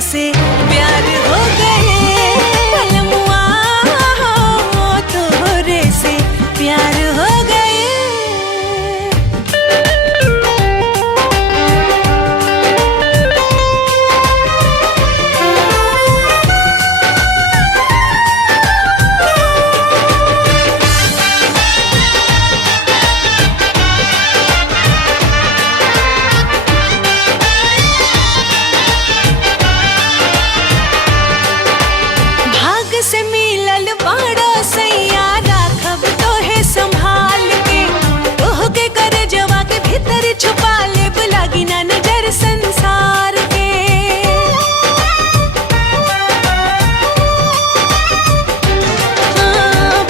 से प्यार हो गए, बलमुआ हो तोहरे से प्यार हो गए। से मिलल बाड़ा सैया राखब तोहे संभाल के, तोह के करे जवा के भीतर छुपा लेब, लागी ना नजर संसार के।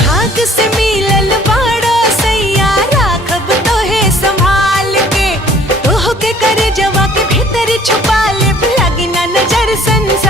भाग से मिलल बाड़ा सैया राखब तोहे संभाल के, तोह के करे जवा के भीतर छुपा लेब, लागी ना नजर संसार